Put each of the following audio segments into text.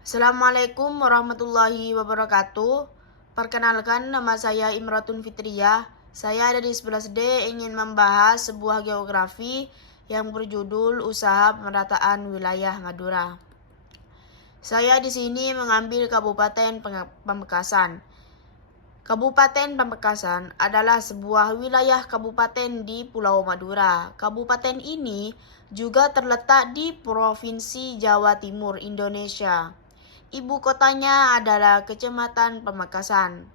Assalamualaikum warahmatullahi wabarakatuh. Perkenalkan, nama saya Imratun Fitriyah. Saya dari 11D ingin membahas sebuah geografi yang berjudul Usaha Pemerataan Wilayah Madura. Saya di sini mengambil Kabupaten Pamekasan. Kabupaten Pamekasan adalah sebuah wilayah kabupaten di Pulau Madura. Kabupaten ini juga terletak di Provinsi Jawa Timur, Indonesia. Ibu kotanya adalah Kecamatan Pamekasan.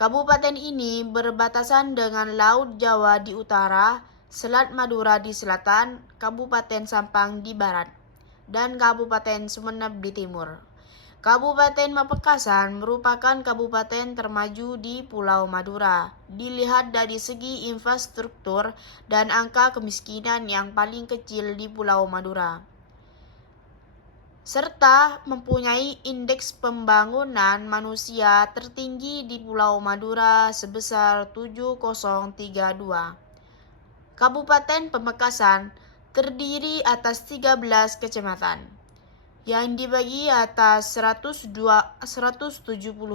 Kabupaten ini berbatasan dengan Laut Jawa di utara, Selat Madura di selatan, Kabupaten Sampang di barat, dan Kabupaten Sumeneb di timur. Kabupaten Pamekasan merupakan kabupaten termaju di Pulau Madura. Dilihat dari segi infrastruktur dan angka kemiskinan yang paling kecil di Pulau Madura, serta mempunyai indeks pembangunan manusia tertinggi di Pulau Madura sebesar 7032. Kabupaten Pamekasan terdiri atas 13 kecamatan yang dibagi atas 170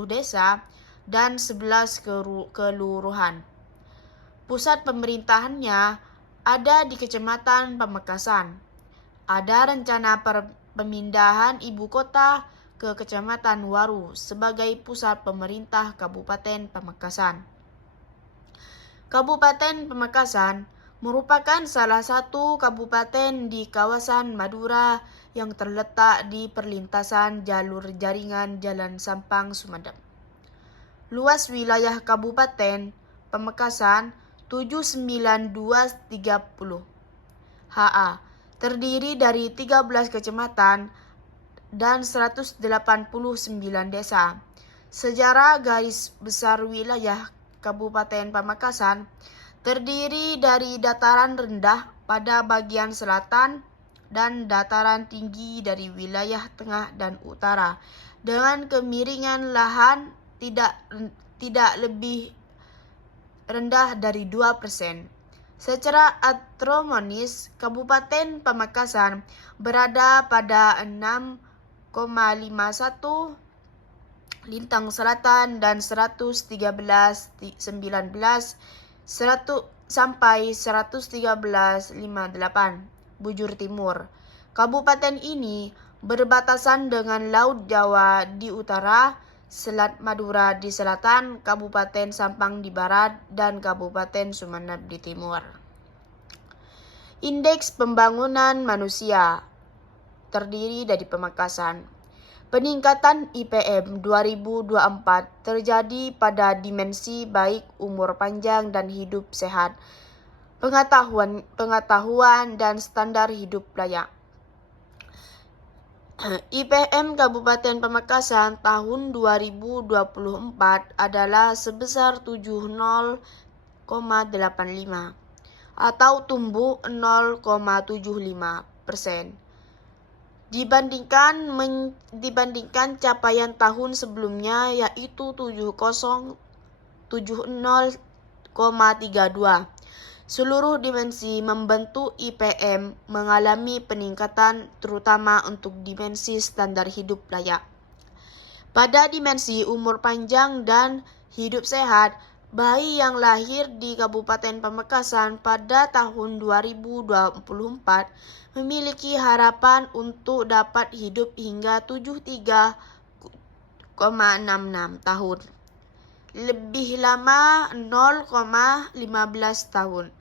desa dan 11 kelurahan. Pusat pemerintahannya ada di Kecamatan Pamekasan. Ada rencana pemindahan ibu kota ke Kecamatan Waru sebagai pusat pemerintah Kabupaten Pamekasan. Kabupaten Pamekasan merupakan salah satu kabupaten di kawasan Madura yang terletak di perlintasan jalur jaringan Jalan Sampang Sumeneb. Luas wilayah Kabupaten Pamekasan 79230 ha, terdiri dari 13 kecamatan dan 189 desa. Sejarah garis besar wilayah Kabupaten Pamekasan terdiri dari dataran rendah pada bagian selatan dan dataran tinggi dari wilayah tengah dan utara dengan kemiringan lahan tidak lebih rendah dari 2%. Secara astronomis, Kabupaten Pamekasan berada pada 6,51 lintang selatan dan 113,19 sampai 113,58 bujur timur. Kabupaten ini berbatasan dengan Laut Jawa di utara, Selat Madura di selatan, Kabupaten Sampang di barat, dan Kabupaten Sumeneb di timur. Indeks pembangunan manusia terdiri dari Pamekasan. Peningkatan IPM 2024 terjadi pada dimensi baik umur panjang dan hidup sehat, pengetahuan dan standar hidup layak. IPM Kabupaten Pamekasan tahun 2024 adalah sebesar 70,85 atau tumbuh 0,75% dibandingkan capaian tahun sebelumnya, yaitu 70,32. Seluruh dimensi membentuk IPM mengalami peningkatan, terutama untuk dimensi standar hidup layak. Pada dimensi umur panjang dan hidup sehat, bayi yang lahir di Kabupaten Pamekasan pada tahun 2024 memiliki harapan untuk dapat hidup hingga 73,66 tahun. Lebih lama 0,15 tahun,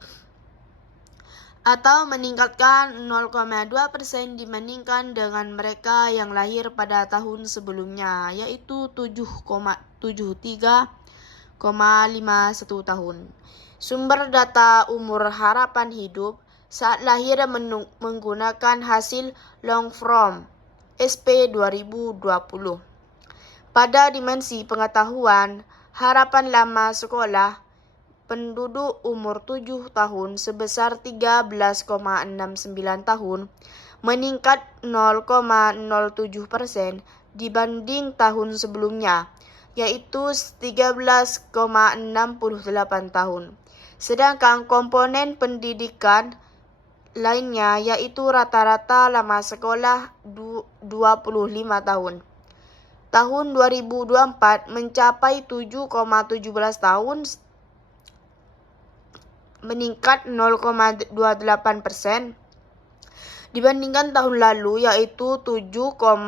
atau meningkatkan 0,2% dibandingkan dengan mereka yang lahir pada tahun sebelumnya, yaitu 73,51 tahun. Sumber data umur harapan hidup saat lahir menggunakan hasil long form SP 2020. Pada dimensi pengetahuan, harapan lama sekolah penduduk umur 7 tahun sebesar 13,69 tahun, meningkat 0,07% dibanding tahun sebelumnya, yaitu 13,68 tahun. Sedangkan komponen pendidikan lainnya, yaitu rata-rata lama sekolah 25 tahun. Tahun 2024 mencapai 7,17 tahun, meningkat 0,28% dibandingkan tahun lalu, yaitu 7,15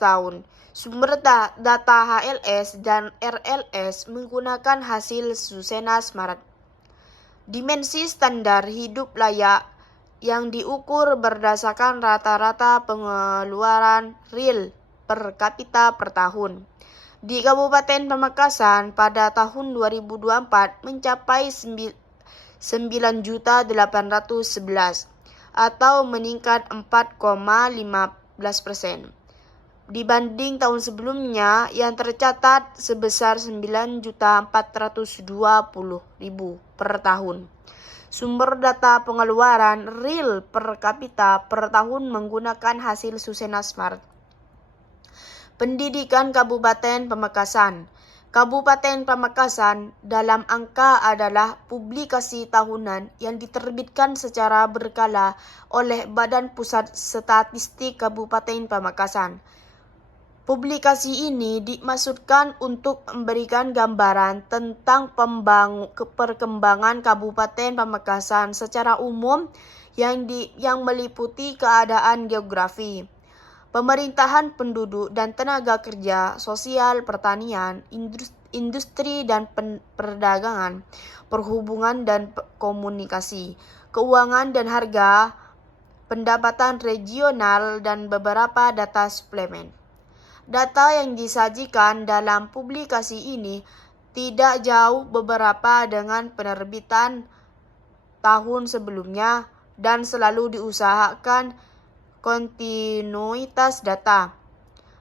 tahun. Sumber data HLS dan RLS menggunakan hasil Susenas Maret. Dimensi standar hidup layak yang diukur berdasarkan rata-rata pengeluaran real per kapita per tahun. Di Kabupaten Pamekasan pada tahun 2024 mencapai 9.811 atau meningkat 4,15% dibanding tahun sebelumnya yang tercatat sebesar 9.420.000 per tahun. Sumber data pengeluaran real per kapita per tahun menggunakan hasil Susenas Maret. Pendidikan Kabupaten Pamekasan. Kabupaten Pamekasan dalam angka adalah publikasi tahunan yang diterbitkan secara berkala oleh Badan Pusat Statistik Kabupaten Pamekasan. Publikasi ini dimaksudkan untuk memberikan gambaran tentang perkembangan Kabupaten Pamekasan secara umum yang meliputi keadaan geografi, pemerintahan penduduk dan tenaga kerja, sosial, pertanian, industri dan perdagangan, perhubungan dan komunikasi, keuangan dan harga, pendapatan regional, dan beberapa data suplemen. Data yang disajikan dalam publikasi ini tidak jauh beberapa dengan penerbitan tahun sebelumnya dan selalu diusahakan kontinuitas data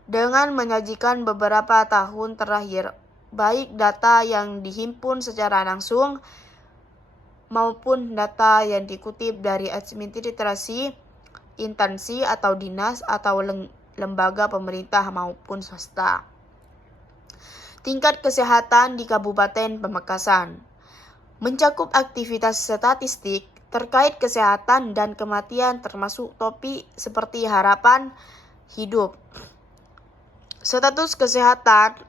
dengan menyajikan beberapa tahun terakhir, baik data yang dihimpun secara langsung maupun data yang dikutip dari administrasi, instansi atau dinas atau lembaga pemerintah maupun swasta. Tingkat kesehatan di Kabupaten Pamekasan mencakup aktivitas statistik terkait kesehatan dan kematian termasuk topik seperti harapan hidup, status kesehatan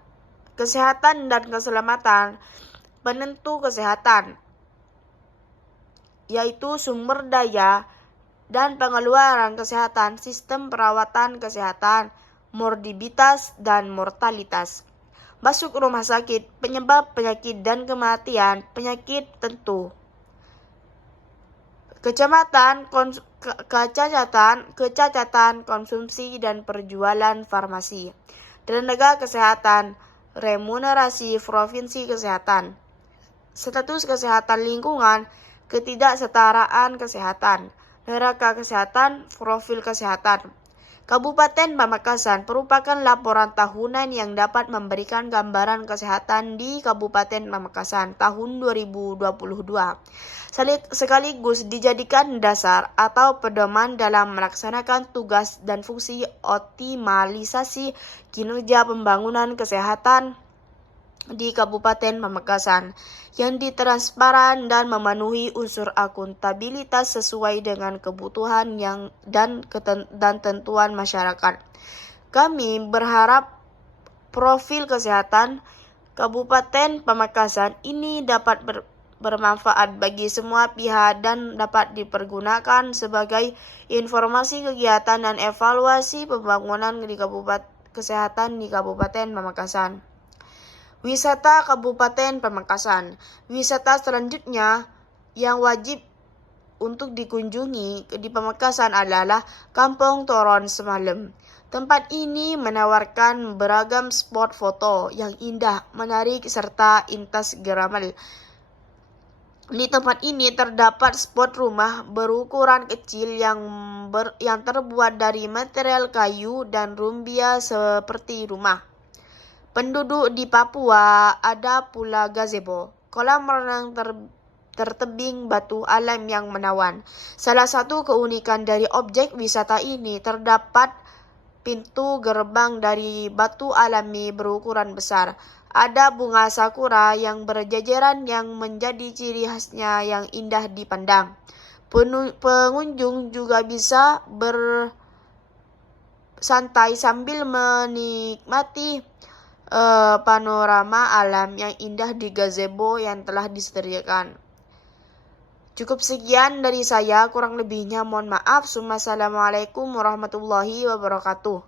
dan keselamatan, penentu kesehatan, yaitu sumber daya dan pengeluaran kesehatan, sistem perawatan kesehatan, morbiditas dan mortalitas, masuk rumah sakit, penyebab penyakit dan kematian penyakit tentu, kecacatan konsumsi dan perjualan farmasi, tenaga kesehatan, remunerasi provinsi kesehatan, status kesehatan lingkungan, ketidaksetaraan kesehatan, neraca kesehatan, profil kesehatan. Kabupaten Pamekasan merupakan laporan tahunan yang dapat memberikan gambaran kesehatan di Kabupaten Pamekasan tahun 2022, sekaligus dijadikan dasar atau pedoman dalam melaksanakan tugas dan fungsi optimalisasi kinerja pembangunan kesehatan di Kabupaten Pamekasan yang ditransparan dan memenuhi unsur akuntabilitas sesuai dengan kebutuhan dan tentuan masyarakat. Kami berharap profil kesehatan Kabupaten Pamekasan ini dapat bermanfaat bagi semua pihak dan dapat dipergunakan sebagai informasi kegiatan dan evaluasi pembangunan di kesehatan di Kabupaten Pamekasan. Wisata Kabupaten Pamekasan. Wisata selanjutnya yang wajib untuk dikunjungi di Pamekasan adalah Kampung Toron Semalam. Tempat ini menawarkan beragam spot foto yang indah, menarik, serta instagramable. Di tempat ini terdapat spot rumah berukuran kecil yang terbuat dari material kayu dan rumbia seperti rumah. Penduduk di Papua ada pula gazebo, kolam renang tertebing batu alam yang menawan. Salah satu keunikan dari objek wisata ini terdapat pintu gerbang dari batu alami berukuran besar. Ada bunga sakura yang berjajaran yang menjadi ciri khasnya yang indah dipandang. Pengunjung juga bisa bersantai sambil menikmati panorama alam yang indah di gazebo yang telah disediakan. Cukup sekian dari saya, kurang lebihnya mohon maaf. Assalamualaikum warahmatullahi wabarakatuh.